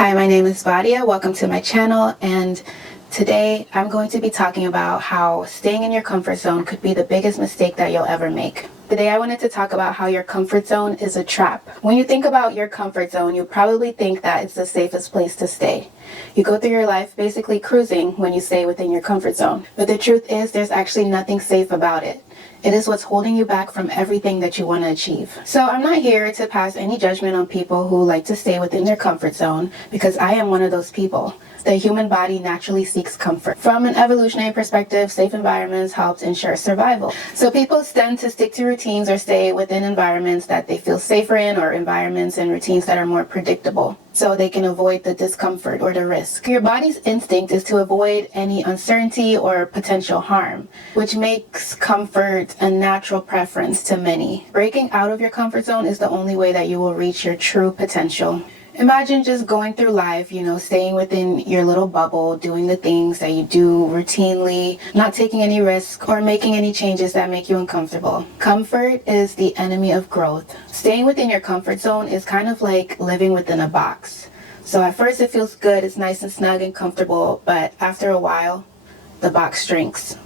Hi, my name is Vadia. Welcome to my channel, and today I'm going to be talking about how staying in your comfort zone could be the biggest mistake that you'll ever make. Today I wanted to talk about how your comfort zone is a trap. When you think about your comfort zone, you probably think that it's the safest place to stay. You go through your life basically cruising when you stay within your comfort zone. But the truth is, there's actually nothing safe about it. It is what's holding you back from everything that you want to achieve. So I'm not here to pass any judgment on people who like to stay within their comfort zone, because I am one of those people. The human body naturally seeks comfort. From an evolutionary perspective, safe environments help ensure survival. So people tend to stick to routines or stay within environments that they feel safer in, or environments and routines that are more predictable, so they can avoid the discomfort or the risk. Your body's instinct is to avoid any uncertainty or potential harm, which makes comfort a natural preference to many. Breaking out of your comfort zone is the only way that you will reach your true potential. Imagine just going through life, staying within your little bubble, doing the things that you do routinely, not taking any risks or making any changes that make you uncomfortable. Comfort is the enemy of growth. Staying within your comfort zone is kind of like living within a box. So at first it feels good, it's nice and snug and comfortable, but after a while, the box shrinks.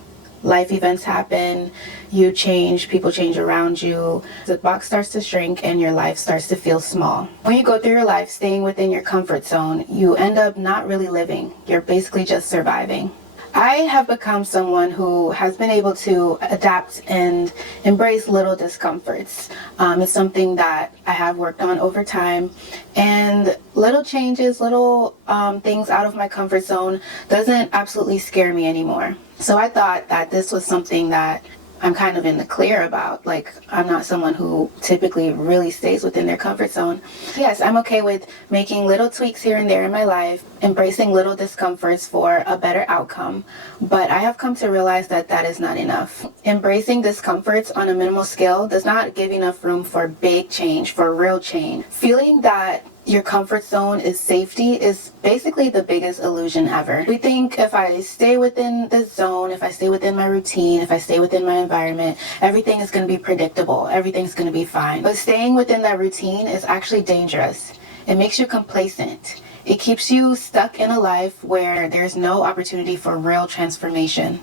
Life events happen, you change, people change around you. The box starts to shrink and your life starts to feel small. When you go through your life staying within your comfort zone, you end up not really living. You're basically just surviving. I have become someone who has been able to adapt and embrace little discomforts. It's something that I have worked on over time, and little changes, little things out of my comfort zone doesn't absolutely scare me anymore. So I thought that this was something that I'm kind of in the clear about. Like, I'm not someone who typically really stays within their comfort zone. Yes, I'm okay with making little tweaks here and there in my life, embracing little discomforts for a better outcome. But I have come to realize that that is not enough. Embracing discomforts on a minimal scale does not give enough room for big change, for real change. Feeling that your comfort zone is safety is basically the biggest illusion ever. We think if I stay within this zone, if I stay within my routine, if I stay within my environment, everything is going to be predictable, everything's going to be fine. But staying within that routine is actually dangerous. It makes you complacent. It keeps you stuck in a life where there's no opportunity for real transformation.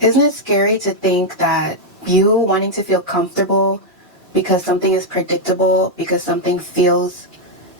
Isn't it scary to think that you wanting to feel comfortable because something is predictable, because something feels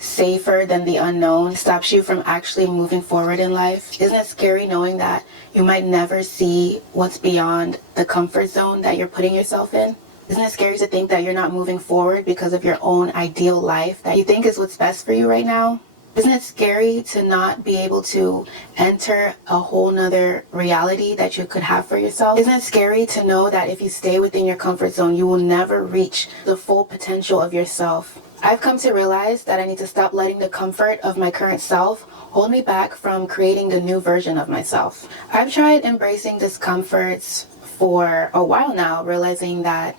safer than the unknown, stops you from actually moving forward in life? Isn't it scary knowing that you might never see what's beyond the comfort zone that you're putting yourself in? Isn't it scary to think that you're not moving forward because of your own ideal life that you think is what's best for you right now? Isn't it scary to not be able to enter a whole nother reality that you could have for yourself? Isn't it scary to know that if you stay within your comfort zone, you will never reach the full potential of yourself? I've come to realize that I need to stop letting the comfort of my current self hold me back from creating the new version of myself. I've tried embracing discomforts for a while now, realizing that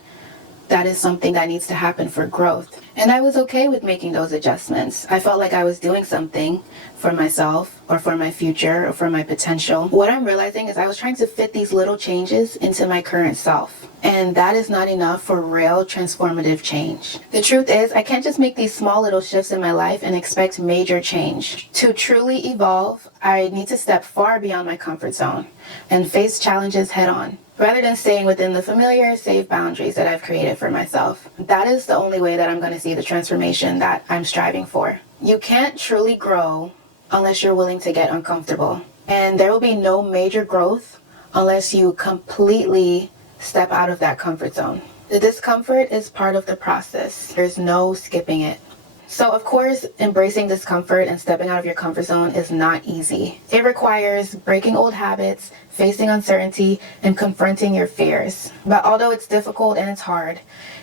that is something that needs to happen for growth. And I was okay with making those adjustments. I felt like I was doing something for myself, or for my future, or for my potential. What I'm realizing is I was trying to fit these little changes into my current self. And that is not enough for real transformative change. The truth is, I can't just make these small little shifts in my life and expect major change. To truly evolve, I need to step far beyond my comfort zone and face challenges head on, rather than staying within the familiar, safe boundaries that I've created for myself. That is the only way that I'm going to see the transformation that I'm striving for. You can't truly grow unless you're willing to get uncomfortable. And there will be no major growth unless you completely step out of that comfort zone. The discomfort is part of the process. There's no skipping it. So of course, embracing discomfort and stepping out of your comfort zone is not easy. It requires breaking old habits, facing uncertainty, and confronting your fears. But although it's difficult and it's hard,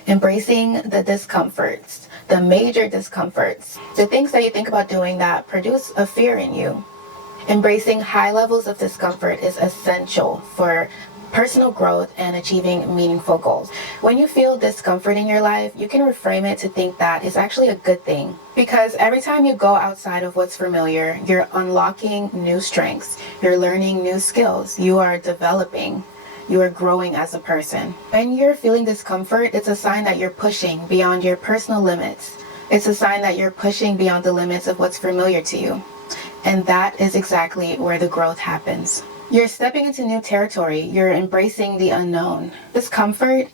embracing the discomforts, the major discomforts, the things that you think about doing that produce a fear in you, embracing high levels of discomfort is essential for personal growth and achieving meaningful goals. When you feel discomfort in your life, you can reframe it to think that it's actually a good thing. Because every time you go outside of what's familiar, you're unlocking new strengths, you're learning new skills, you are developing, you are growing as a person. When you're feeling discomfort, it's a sign that you're pushing beyond your personal limits. It's a sign that you're pushing beyond the limits of what's familiar to you. And that is exactly where the growth happens. You're stepping into new territory. You're embracing the unknown. Discomfort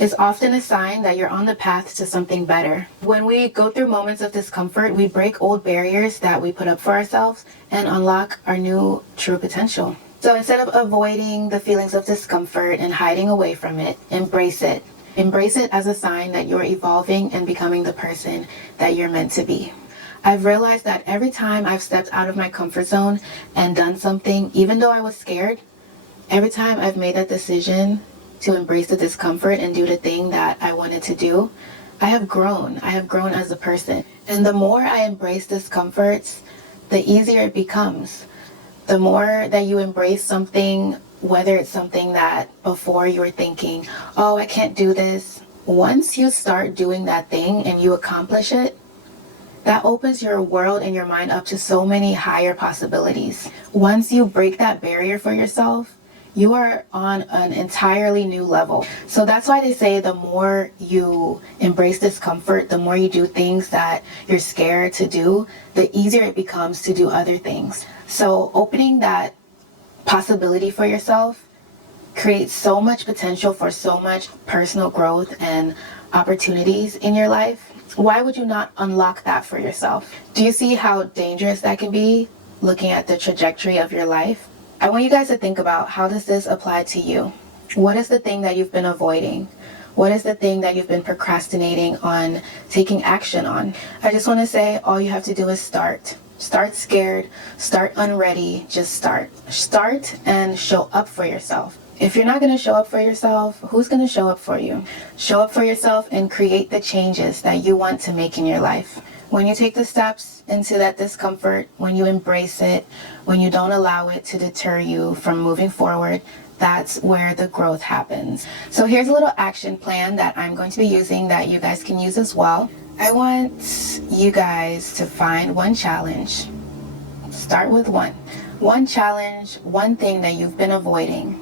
is often a sign that you're on the path to something better. When we go through moments of discomfort, we break old barriers that we put up for ourselves and unlock our new true potential. So instead of avoiding the feelings of discomfort and hiding away from it, embrace it. Embrace it as a sign that you're evolving and becoming the person that you're meant to be. I've realized that every time I've stepped out of my comfort zone and done something, even though I was scared, every time I've made that decision to embrace the discomfort and do the thing that I wanted to do, I have grown. I have grown as a person. And the more I embrace discomforts, the easier it becomes. The more that you embrace something, whether it's something that before you were thinking, oh, I can't do this. Once you start doing that thing and you accomplish it, that opens your world and your mind up to so many higher possibilities. Once you break that barrier for yourself, you are on an entirely new level. So that's why they say the more you embrace discomfort, the more you do things that you're scared to do, the easier it becomes to do other things. So opening that possibility for yourself creates so much potential for so much personal growth and opportunities in your life. Why would you not unlock that for yourself? Do you see how dangerous that can be, looking at the trajectory of your life? I want you guys to think about, how does this apply to you? What is the thing that you've been avoiding? What is the thing that you've been procrastinating on taking action on? I just want to say, all you have to do is start. Start scared, start unready, just start. Start and show up for yourself. If you're not going to show up for yourself, who's going to show up for you? Show up for yourself and create the changes that you want to make in your life. When you take the steps into that discomfort, when you embrace it, when you don't allow it to deter you from moving forward, that's where the growth happens. So here's a little action plan that I'm going to be using that you guys can use as well. I want you guys to find one challenge. Start with one. One challenge, one thing that you've been avoiding.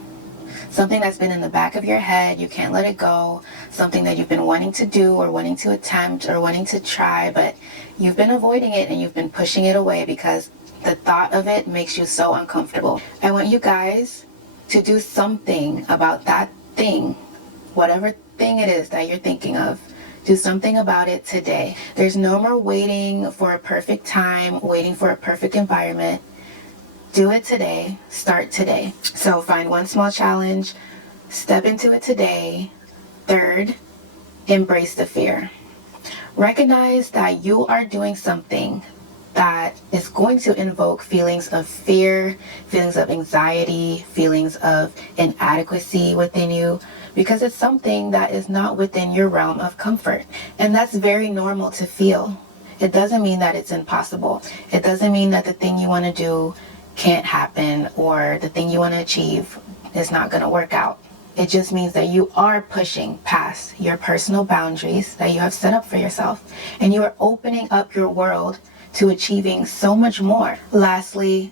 Something that's been in the back of your head, you can't let it go. Something that you've been wanting to do or wanting to attempt or wanting to try, but you've been avoiding it and you've been pushing it away because the thought of it makes you so uncomfortable. I want you guys to do something about that thing, whatever thing it is that you're thinking of. Do something about it today. There's no more waiting for a perfect time, waiting for a perfect environment. Do it today. Start today. So find one small challenge, step into it today. Third, embrace the fear. Recognize that you are doing something that is going to invoke feelings of fear, feelings of anxiety, feelings of inadequacy within you, because it's something that is not within your realm of comfort. And that's very normal to feel. It doesn't mean that it's impossible. It doesn't mean that the thing you want to do can't happen or the thing you want to achieve is not going to work out. It just means that you are pushing past your personal boundaries that you have set up for yourself, and you are opening up your world to achieving so much more. Lastly,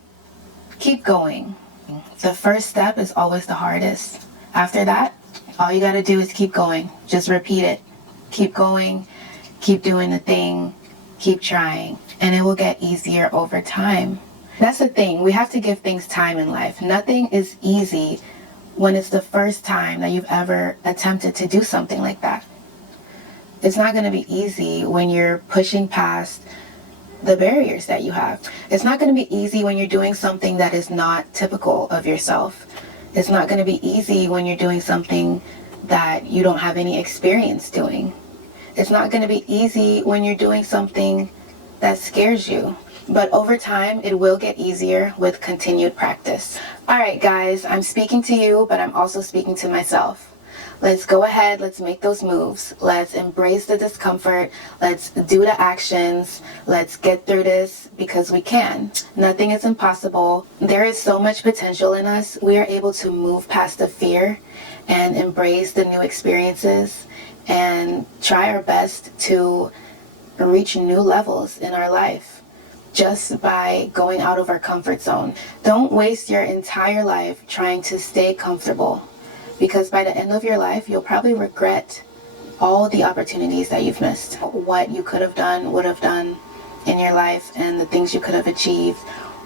keep going. The first step is always the hardest. After that, all you got to do is keep going. Just repeat it. Keep going, keep doing the thing, keep trying, and it will get easier over time. That's the thing. We have to give things time in life. Nothing is easy when it's the first time that you've ever attempted to do something like that. It's not going to be easy when you're pushing past the barriers that you have. It's not going to be easy when you're doing something that is not typical of yourself. It's not going to be easy when you're doing something that you don't have any experience doing. It's not going to be easy when you're doing something that scares you. But over time, it will get easier with continued practice. All right, guys, I'm speaking to you, but I'm also speaking to myself. Let's go ahead. Let's make those moves. Let's embrace the discomfort. Let's do the actions. Let's get through this because we can. Nothing is impossible. There is so much potential in us. We are able to move past the fear and embrace the new experiences and try our best to reach new levels in our life just by going out of our comfort zone. Don't waste your entire life trying to stay comfortable, because by the end of your life, you'll probably regret all the opportunities that you've missed, what you could have done, would have done in your life, and the things you could have achieved,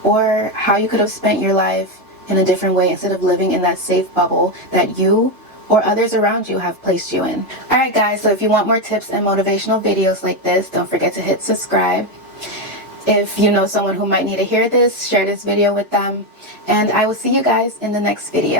or how you could have spent your life in a different way instead of living in that safe bubble that you or others around you have placed you in. Alright guys, so if you want more tips and motivational videos like this, don't forget to hit subscribe. If you know someone who might need to hear this, share this video with them. And I will see you guys in the next video.